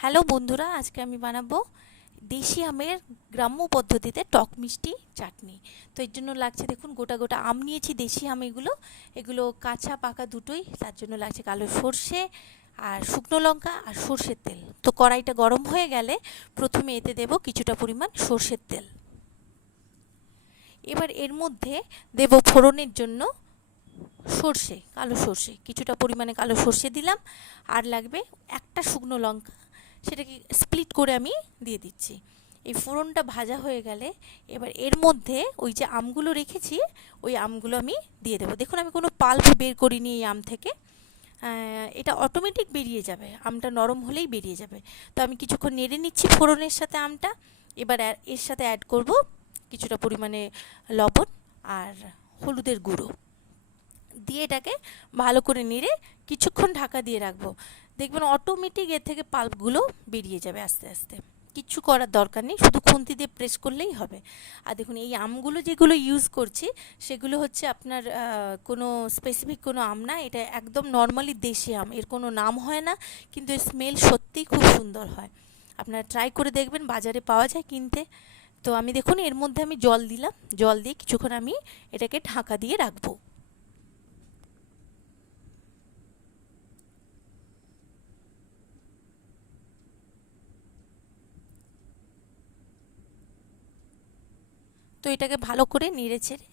Hello বন্ধুরা, আজকে আমি বানাবো দেশি আমের গ্রাম্য পদ্ধতিতে টক মিষ্টি চাটনি। তো এর জন্য লাগছে, দেখুন, গোটা গোটা আম নিয়েছি, দেশি আম। এগুলো কাঁচা পাকা দুটোই। তার জন্য লাগছে কালো সর্ষে আর শুকনো লঙ্কা আর সর্ষের তেল। তো কড়াইটা গরম হয়ে গেলে প্রথমে এতে দেব কিছুটা পরিমাণ সর্ষের তেল। এবার এর মধ্যে দেব ফোড়নের জন্য সর্ষে, কালো সর্ষে, কিছুটা পরিমাণে কালো সর্ষে দিলাম। আর লাগবে একটা শুকনো লঙ্কা, সেটাকে স্প্লিট করে আমি দিয়ে দিচ্ছি। এই ফোড়নটা ভাজা হয়ে গেলে এবার এর মধ্যে ওই যে আমগুলো রেখেছি, ওই আমগুলো আমি দিয়ে দেবো। দেখুন, আমি কোনো পাল্প বের করিনি এই আম থেকে, এটা অটোমেটিক বেরিয়ে যাবে, আমটা নরম হলেই বেরিয়ে যাবে। তো আমি কিছুক্ষণ নেড়ে নিচ্ছি ফোড়নের সাথে আমটা। এবার এর সাথে অ্যাড করব কিছুটা পরিমাণে লবণ আর হলুদের গুঁড়ো দিয়ে এটাকে ভালো করে নেড়ে কিছুক্ষণ ঢাকা দিয়ে রাখবো। দেখবেন অটোমেটিক এর থেকে পাল্পগুলো বেরিয়ে যাবে আস্তে আস্তে। কিচ্ছু করার দরকার নেই, শুধু খুন্তি দিয়ে প্রেস করলেই হবে। আর দেখুন, এই আমগুলো যেগুলো ইউজ করছি সেগুলো হচ্ছে আপনার কোনো স্পেসিফিক কোনো আম না, এটা একদম নর্মালি দেশি আম। এর কোনো নাম হয় না, কিন্তু এর স্মেল সত্যিই খুব সুন্দর হয়। আপনারা ট্রাই করে দেখবেন, বাজারে পাওয়া যায় কিনতে। তো আমি দেখুন এর মধ্যে আমি জল দিলাম, জল দিয়ে কিছুক্ষণ আমি এটাকে ঢাকা দিয়ে রাখবো। তো এটাকে ভালো করে নেড়ে ছেড়ে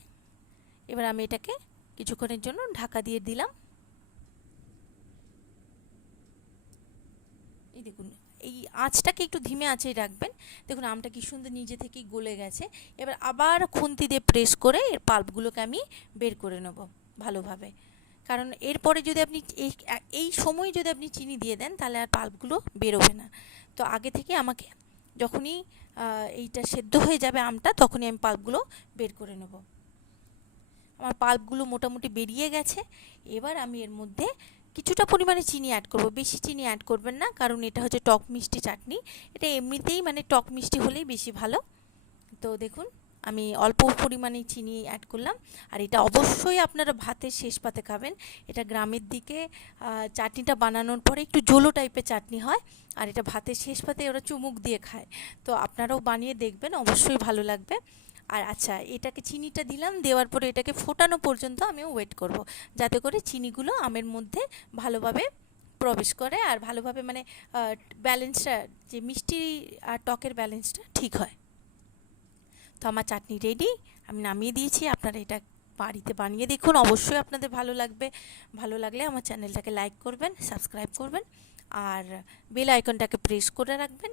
এবার আমি এটাকে কিছুক্ষণের জন্য ঢাকা দিয়ে দিলাম। এই দেখুন, এই আঁচটাকে একটু ধিমে আঁচেই রাখবেন। দেখুন আমটা কি সুন্দর নিজে থেকেই গলে গেছে। এবার আবার খুন্তি দিয়ে প্রেস করে এর পাল্পগুলোকে আমি বের করে নেব ভালোভাবে। কারণ এরপরে যদি আপনি এই সময় যদি আপনি চিনি দিয়ে দেন, তাহলে আর পাল্পগুলো বেরোবে না। তো আগে থেকে আমাকে যখনই এইটা সেদ্ধ হয়ে যাবে আমটা, তখনই আমি পাল্পগুলো বের করে নেব। আমার পাল্পগুলো মোটামুটি বেরিয়ে গেছে। এবার আমি এর মধ্যে কিছুটা পরিমাণে চিনি অ্যাড করব, বেশি চিনি অ্যাড করবেন না, কারণ এটা হচ্ছে টক মিষ্টি চাটনি। এটা এমনিতেই মানে টক মিষ্টি হলেই বেশি ভালো। তো দেখুন, আমি অল্প পরিমাণে চিনি অ্যাড করলাম। আর এটা অবশ্যই আপনারা ভাতের শেষ পাতে খাবেন। এটা গ্রামের দিকে চাটনিটা বানানোর পরে একটু জোলো টাইপের চাটনি হয়, আর এটা ভাতের শেষ পাতে ওরা চুমুক দিয়ে খায়। তো আপনারাও বানিয়ে দেখবেন, অবশ্যই ভালো লাগবে। আর আচ্ছা, এটাকে চিনিটা দিলাম, দেওয়ার পরে এটাকে ফোটানো পর্যন্ত আমি ওয়েট করব, যাতে করে চিনিগুলো আমের মধ্যে ভালোভাবে প্রবেশ করে আর ভালোভাবে মানে ব্যালেন্সটা, যে মিষ্টি আর টকের ব্যালেন্সটা ঠিক হয়। তো আমার চাটনি রেডি, আমি নামিয়ে দিয়েছি। আপনারা এটা বাড়িতে বানিয়ে দেখুন, অবশ্যই আপনাদের ভালো লাগবে। ভালো লাগলে আমার চ্যানেলটাকে লাইক করবেন, সাবস্ক্রাইব করবেন, আর বেল আইকনটাকে প্রেস করে রাখবেন।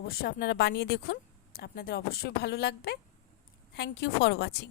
অবশ্যই আপনারা বানিয়ে দেখুন, আপনাদের অবশ্যই ভালো লাগবে। Thank you for watching.